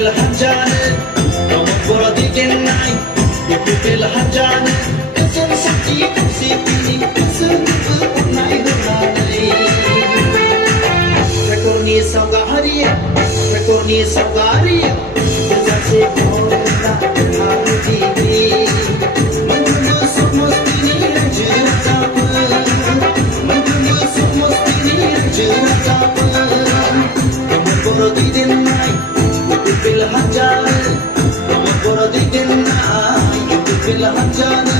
Bilhanjana, kamu berarti kenai. Ibu Bilhanjana, kesan sakti kasih pilih senyum unai unai. Rekorni saugaria, jase korna hati ini. Menunggu semestini jatapa, menunggu semestini jatapa. Kamu berarti kenai. Bilhanjana, kamu berarti kenai. Ibu Bilhanjana.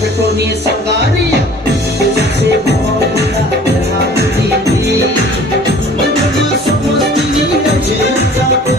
Rekorni saugaria, jase korna hati ini. Menunggu semestini jatapa,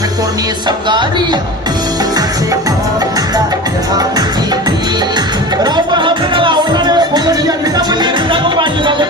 rekorni saugaria, jase korna hati ini. Rapa hapna la, unna ne pogariya kita mane kita ko baji baji